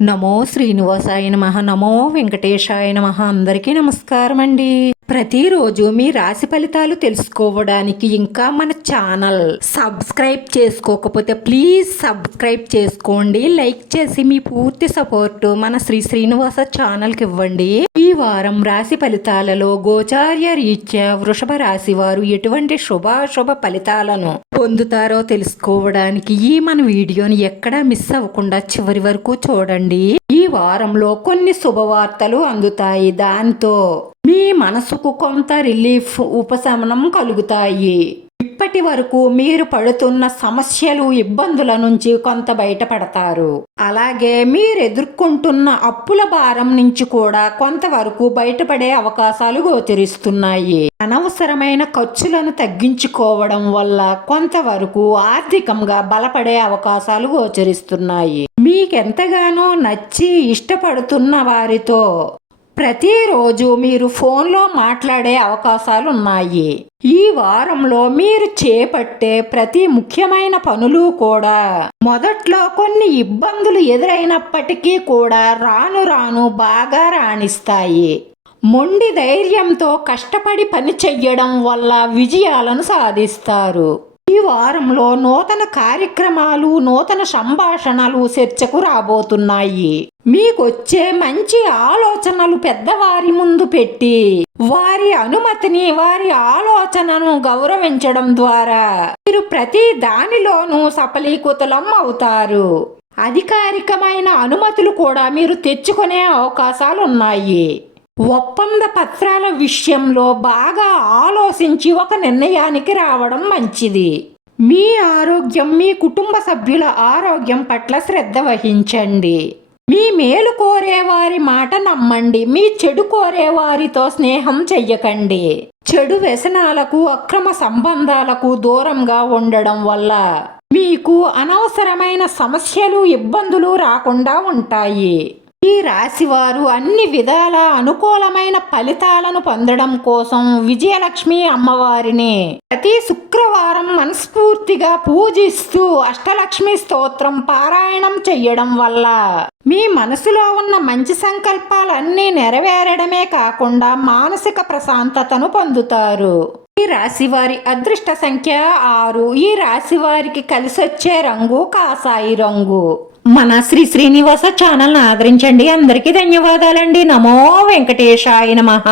నమో శ్రీనివాసాయ నమః. నమో వెంకటేశాయ నమః. అందరికీ నమస్కారం అండి. ప్రతిరోజు మీ రాశి ఫలితాలు తెలుసుకోవడానికి ఇంకా మన ఛానల్ సబ్స్క్రైబ్ చేసుకోకపోతే ప్లీజ్ సబ్స్క్రైబ్ చేసుకోండి. లైక్ చేసి మీ పూర్తి సపోర్ట్ మన శ్రీనివాస ఛానల్కి ఇవ్వండి. ఈ వారం రాశి ఫలితాలలో గోచార్య రీత్యా వృషభ రాశి వారు ఎటువంటి శుభాశుభ ఫలితాలను పొందుతారో తెలుసుకోవడానికి ఈ మన వీడియోని ఎక్కడా మిస్ అవ్వకుండా చివరి వరకు చూడండి. ఈ వారంలో కొన్ని శుభవార్తలు అందుతాయి. దాంతో మీ మనసుకు కొంత రిలీఫ్, ఉపశమనం కలుగుతాయి. ఇప్పటి వరకు మీరు పడుతున్న సమస్యలు, ఇబ్బందుల నుంచి కొంత బయటపడతారు. అలాగే మీరు ఎదుర్కొంటున్న అప్పుల భారం నుంచి కూడా కొంతవరకు బయటపడే అవకాశాలు గోచరిస్తున్నాయి. అనవసరమైన ఖర్చులను తగ్గించుకోవడం వల్ల కొంతవరకు ఆర్థికంగా బలపడే అవకాశాలు గోచరిస్తున్నాయి. మీకెంతగానో నచ్చి ఇష్టపడుతున్న వారితో ప్రతిరోజు మీరు ఫోన్లో మాట్లాడే అవకాశాలు ఉన్నాయి. ఈ వారంలో మీరు చేపట్టే ప్రతి ముఖ్యమైన పనులు కూడా మొదట్లో కొన్ని ఇబ్బందులు ఎదురైనప్పటికీ కూడా రాను రాను బాగా రాణిస్తాయి. మొండి ధైర్యంతో కష్టపడి పని చెయ్యడం వల్ల విజయాలను సాధిస్తారు. ఈ వారంలో నూతన కార్యక్రమాలు, నూతన సంభాషణలు చర్చకు రాబోతున్నాయి. మీకొచ్చే మంచి ఆలోచనలు పెద్దవారి ముందు పెట్టి వారి అనుమతిని, వారి ఆలోచనను గౌరవించడం ద్వారా మీరు ప్రతి దానిలోనూ సఫలీకృతులం అవుతారు. అధికారికమైన అనుమతులు కూడా మీరు తెచ్చుకునే అవకాశాలు ఉన్నాయి. ఒప్పంద పత్రాల విషయంలో బాగా ఆలోచించి ఒక నిర్ణయానికి రావడం మంచిది. మీ ఆరోగ్యం, మీ కుటుంబ సభ్యుల ఆరోగ్యం పట్ల శ్రద్ధ వహించండి. మీ మేలు కోరేవారి మాట నమ్మండి. మీ చెడు కోరేవారితో స్నేహం చెయ్యకండి. చెడు వ్యసనాలకు, అక్రమ సంబంధాలకు దూరంగా ఉండడం వల్ల మీకు అనవసరమైన సమస్యలు, ఇబ్బందులు రాకుండా ఉంటాయి. ఈ రాశివారు అన్ని విధాల అనుకూలమైన ఫలితాలను పొందడం కోసం విజయలక్ష్మి అమ్మవారిని ప్రతి శుక్రవారం మనస్ఫూర్తిగా పూజిస్తూ అష్టలక్ష్మి స్తోత్రం పారాయణం చెయ్యడం వల్ల మీ మనసులో ఉన్న మంచి సంకల్పాలన్నీ నెరవేరడమే కాకుండా మానసిక ప్రశాంతతను పొందుతారు. ఈ రాశివారి అదృష్ట సంఖ్య 6. ఈ రాశివారికి కలిసొచ్చే రంగు కాషాయి రంగు. మన శ్రీనివాస ఛానల్ని ఆదరించండి. అందరికీ ధన్యవాదాలండి. నమో వెంకటేశాయ నమః.